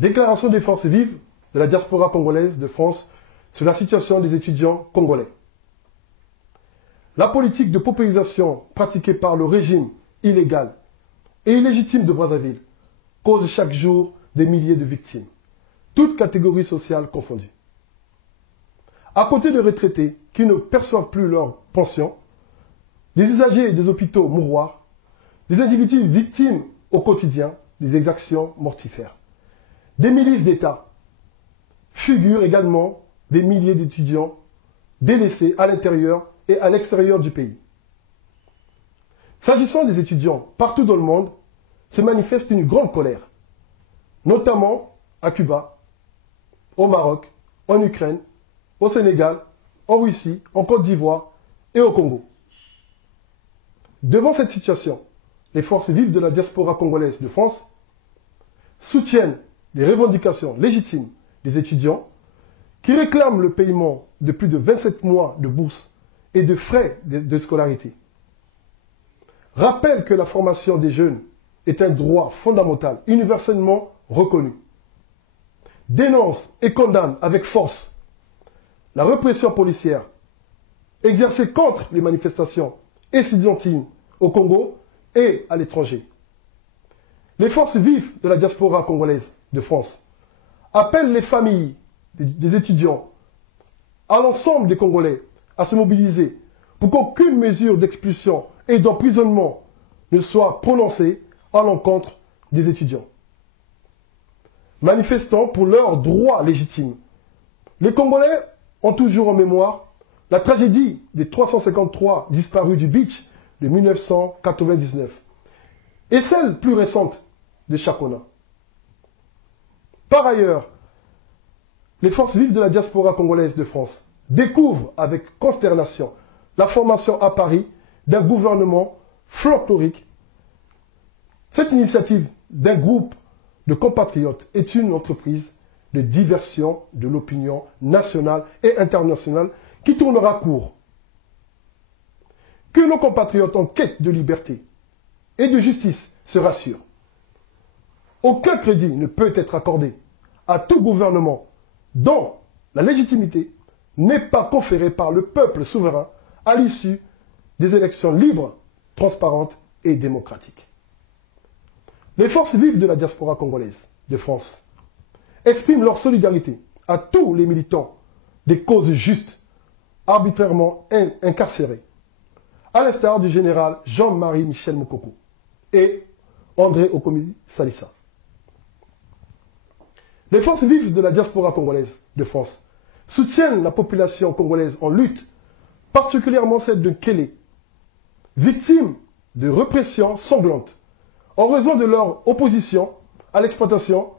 Déclaration des forces vives de la diaspora congolaise de France sur la situation des étudiants congolais. La politique de paupérisation pratiquée par le régime illégal et illégitime de Brazzaville cause chaque jour des milliers de victimes, toutes catégories sociales confondues. À côté de retraités qui ne perçoivent plus leur pension, des usagers des hôpitaux mouroirs, des individus victimes au quotidien des exactions mortifères, des milices d'État, figurent également des milliers d'étudiants délaissés à l'intérieur et à l'extérieur du pays. S'agissant des étudiants partout dans le monde, se manifeste une grande colère, notamment à Cuba, au Maroc, en Ukraine, au Sénégal, en Russie, en Côte d'Ivoire et au Congo. Devant cette situation, les forces vives de la diaspora congolaise de France soutiennent les revendications légitimes des étudiants qui réclament le paiement de plus de 27 mois de bourse et de frais de scolarité. Rappellent que la formation des jeunes est un droit fondamental, universellement reconnu. Dénoncent et condamnent avec force la répression policière exercée contre les manifestations estudiantines au Congo et à l'étranger. Les forces vives de la diaspora congolaise de France appellent les familles des étudiants, à l'ensemble des Congolais, à se mobiliser pour qu'aucune mesure d'expulsion et d'emprisonnement ne soit prononcée à l'encontre des étudiants. Manifestant pour leurs droits légitimes, les Congolais ont toujours en mémoire la tragédie des 353 disparus du beach de 1999 et celle plus récente de Chakona. Par ailleurs, les forces vives de la diaspora congolaise de France découvrent avec consternation la formation à Paris d'un gouvernement folklorique. Cette initiative d'un groupe de compatriotes est une entreprise de diversion de l'opinion nationale et internationale qui tournera court. Que nos compatriotes en quête de liberté et de justice se rassurent. Aucun crédit ne peut être accordé à tout gouvernement dont la légitimité n'est pas conférée par le peuple souverain à l'issue des élections libres, transparentes et démocratiques. Les forces vives de la diaspora congolaise de France expriment leur solidarité à tous les militants des causes justes, arbitrairement incarcérés, à l'instar du général Jean-Marie Michel Moukoko et André Okomi Salissa. Les forces vives de la diaspora congolaise de France soutiennent la population congolaise en lutte, particulièrement celle de Kélé, victime de répression sanglante en raison de leur opposition à l'exploitation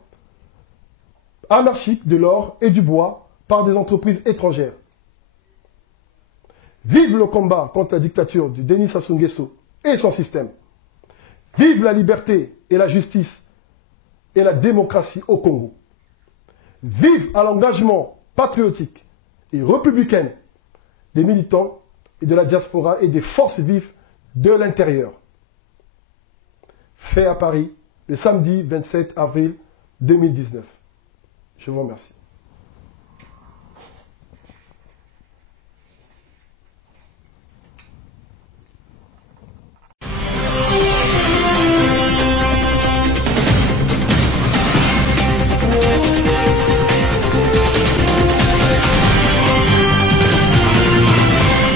anarchique de l'or et du bois par des entreprises étrangères. Vive le combat contre la dictature du Denis Sassou Nguesso et son système. Vive la liberté et la justice et la démocratie au Congo. Vive à l'engagement patriotique et républicain des militants et de la diaspora et des forces vives de l'intérieur. Fait à Paris le samedi 27 avril 2019. Je vous remercie.